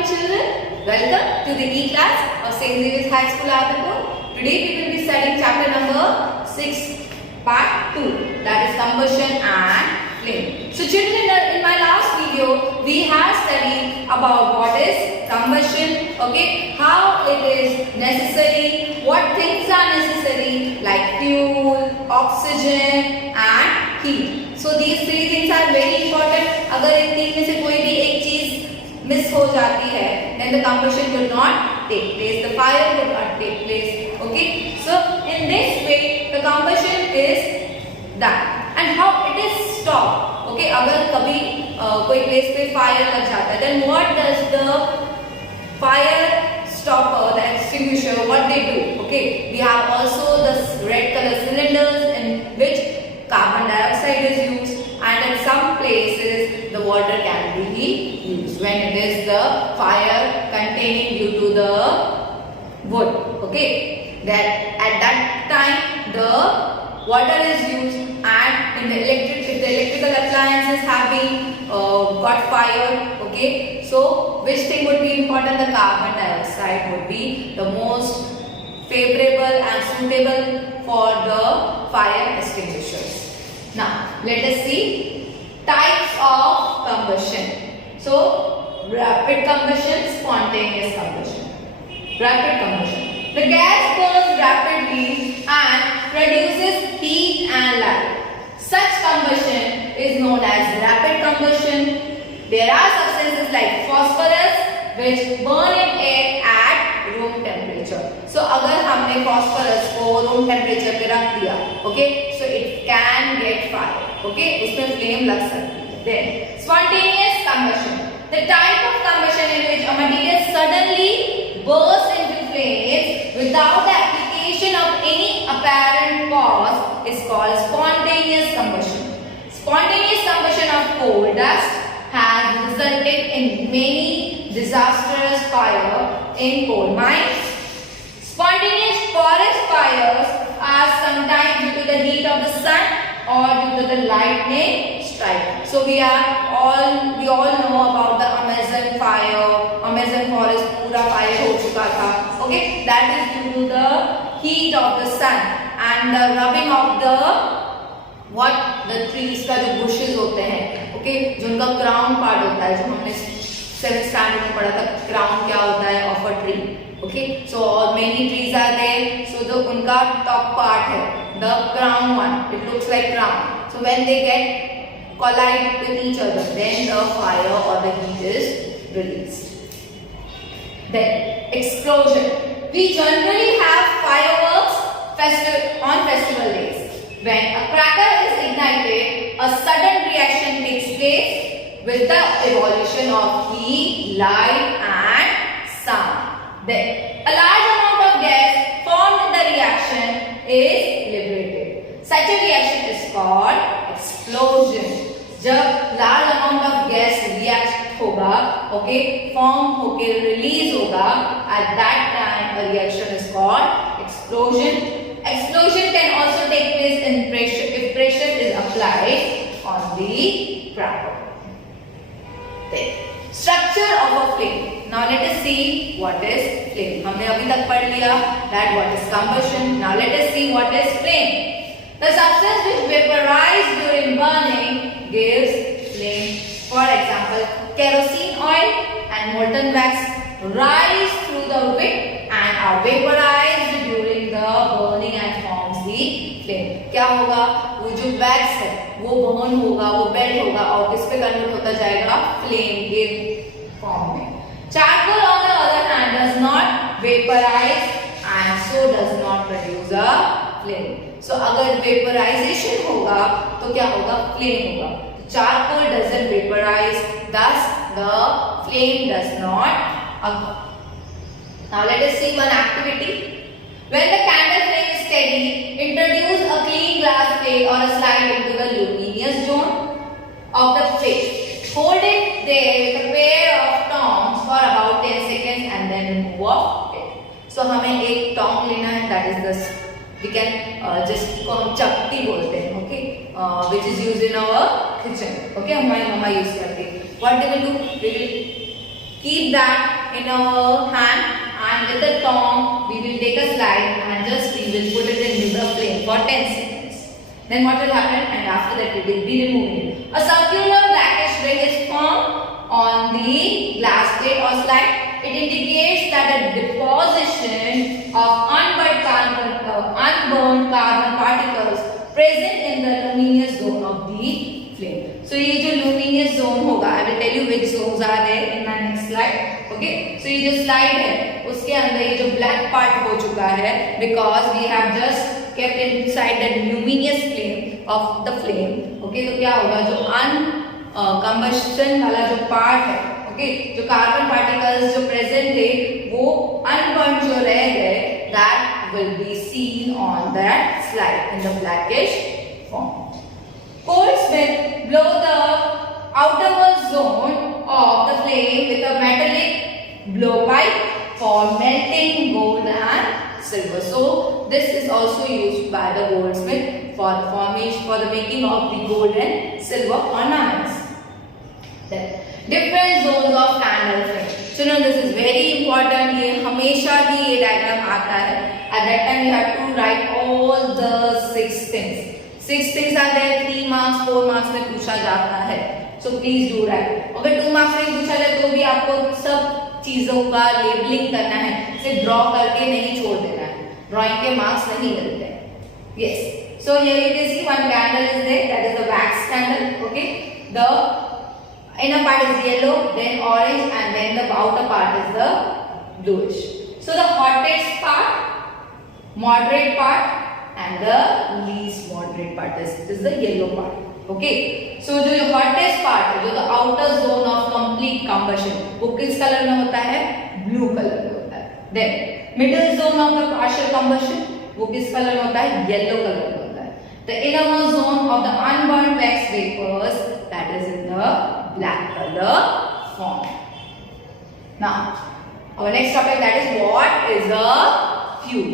morning children. Welcome to the E-class of St. Xavier's High School, Adapur. Today we will be studying chapter number 6, part 2, that is combustion and flame. So children, in my last video we have studied about what is combustion, okay, how it is necessary, what things are necessary like fuel, oxygen and heat. So these three things are very important. अगर इन तीन में से कोई भी एक चीज miss हो जाती है, then the combustion will not take place. The fire will not take place. Okay. So in this way, the combustion is done. And how it is stopped? Okay. अगर कभी कोई place पे fire लग जाता है, then what does the fire stopper, the extinguisher, what they do? Okay. We have also the red color cylinders in which carbon dioxide is used, and in some places the water can be used when it is the fire containing due to the wood. Okay, that at that time the water is used, and in the electrical appliances have been got fire. Okay, so which thing would be important? The carbon dioxide would be the most favorable and suitable for the fire extinguishers. Now let us see types of combustion. So rapid combustion, spontaneous combustion. Rapid combustion. The gas burns rapidly and produces heat and light. Such combustion is known as rapid combustion. There are substances like phosphorus which burn in air at room temperature. So अगर हमने phosphorus को room temperature पे रख दिया, okay, so it can get fire, okay, उसमें flame लग सकती है. Then spontaneous combustion, the type of combustion in which a material suddenly bursts into flames without the application of any apparent cause is called spontaneous combustion. Spontaneous combustion of coal dust has resulted in many disastrous fire in coal mines. Spontaneous forest fires are sometimes due to the heat of the sun or due to the lightning strike. So we all know about the Amazon fire. Amazon forest पूरा fire हो चुका था. Okay, that is due to the heat of the sun and the rubbing of the trees का जो bushes होते हैं, okay, जो उनका crown part होता है, जो हमने 7th standard में पढ़ा था, crown क्या होता है of a tree. Okay, so many trees are there, so the उनका top part है, the crown one, it looks like crown. So when they get collide with each other, then the fire or the heat is released. Then explosion. We generally have fireworks on festival days. When a cracker is ignited, a sudden reaction takes place with the evolution of heat, light and sound. Then a large amount of gas formed in the reaction is liberated. Such a reaction is called explosion. जब large amount of gas react होगा, okay, form होके release होगा, at that time a reaction is called explosion. Explosion can also take place in pressure if pressure is applied on the cracker. Then structure of a flame. Now let us see what is flame. हमने अभी तक पढ़ लिया that what is combustion. Now let us see what is flame. The substance which vaporizes during burning gives flame. For example, kerosene oil and molten wax rise through the wick and are vaporized during the burning and forms the flame. क्या होगा? वो जो wax है, वो burn होगा, वो melt होगा और किस पे convert होता जाएगा? Flame के form में. Charcoal on the other hand does not vaporize and so does not produce a flame. So अगर vaporization होगा तो क्या होगा? Flame होगा. Charcoal doesn't vaporize, thus the flame does not occur. Now let us see one activity. When the candle flame is steady, introduce a clean glass plate or a slide into the luminous zone of the plate. Hold it there with a pair of tongs for about 10 seconds and then remove off it. So हमें एक tong लेना है, that is this. We can just चपटी बोलते हैं, okay, which is used in our kitchen. Okay, हमारी मम्मा use करती है. What they will do? We will keep that in our hand, and with the tongue we will take a slide and just we will put it in the flame for 10 seconds. Then what will happen? And after that we will be removing it. A circular blackish ring is formed on the glass plate or slide. It indicates that a deposition of unburned carbon particles present in the luminous zone of the flame. So ये जो luminous zone होगा, I will tell you which zones are there in my next slide. Okay, so ये जो slide है उसके अंदर ये जो black part हो चुका है because we have just kept inside that luminous flame of the flame. Okay, तो क्या होगा, जो combustion वाला जो part है, okay, जो carbon particles जो present थे वो unburned जो रह गए, that will be seen on that slide in the blackish form. Goldsmith blow the outermost zone of the flame with a metallic blowpipe for melting gold and silver. So this is also used by the goldsmith for the making of the gold and silver ornaments. Then different zones of candle flame. So now this is very important. ये हमेशा ही ये diagram आता है. At that time you have to write all the 6 things. 6 things are there. 3 marks, 4 marks में पूछा जाता है. So please do write. अगर 2 marks में पूछा जाए तो भी आपको सब चीजों का लेबलिंग करना है. सिर्फ ड्रॉ करके नहीं छोड़ देना है. ड्राइंग के मार्क्स नहीं मिलते हैं. Yes. So here you can see one candle is there. That is the wax candle. Okay. The inner part is yellow, then orange, and then the outer part is the bluish. So the hottest part, moderate part, and the least moderate part is the yellow part. Okay. So जो hottest part है, जो the outer zone of complete combustion, वो किस colour में होता है? Blue colour में होता है. Then middle zone of the partial combustion, वो किस कलर में होता है? Yellow कलर में होता है. The innermost zone of the unburned wax vapors, that is in the black color form. Now, our next topic, that is what is a fuel.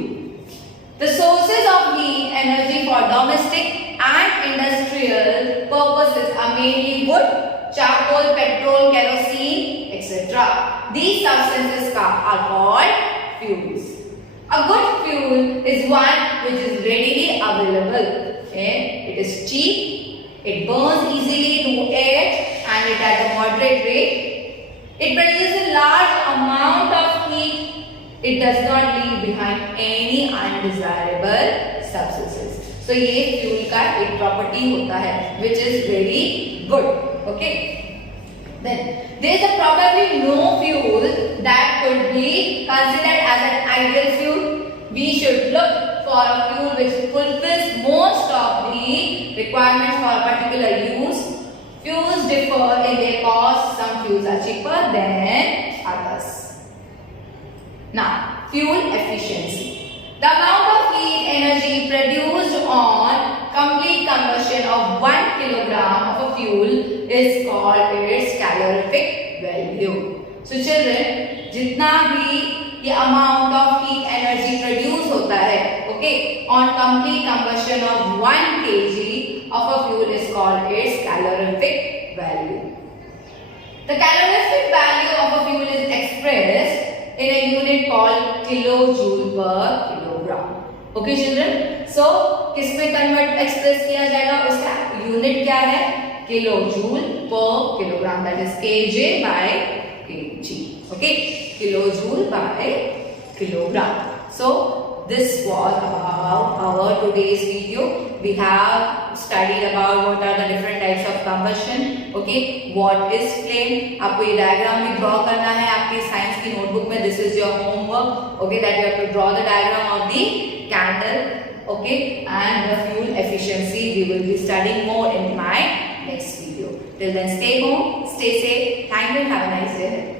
The sources of heat energy for domestic and industrial purposes are mainly wood, charcoal, petrol, kerosene, etc. These substances are called fuels. A good fuel is one which is readily available. Okay? It is cheap, it burns easily through air, and it at a moderate rate. It produces a large amount of heat. It does not leave behind any undesirable substances. So ये fuel का एक property होता है which is very good. Okay. Then there is probably no fuel that could be considered as an ideal fuel. We should look for a fuel which fulfills most of the requirements for a particular use. Fuels differ in their cost. Some fuels are cheaper than others. Now, fuel efficiency. The amount of heat energy produced on complete combustion of 1 kilogram of a fuel is called its calorific value. So children, जितना भी ये amount of heat energy produce होता है, okay, on complete combustion of 1 kg of a fuel is called its calorific value. The calorific value of a fuel is expressed in a unit called kilojoule per kilogram. Okay children, so किसमें convert express किया जाएगा, उसका unit क्या है? Kilojoule per kilogram, that is kJ by kg. Okay, kilojoule by kilogram. So this was about our today's video. We have studied about what are the different types of combustion. Okay, what is flame? आपको ये diagram भी draw करना है आपकी science की notebook में. This is your homework. Okay, that you have to draw the diagram of the candle. Okay, and the fuel efficiency we will be studying more in my next video. Till then, stay home, stay safe. Thank you and have a nice day.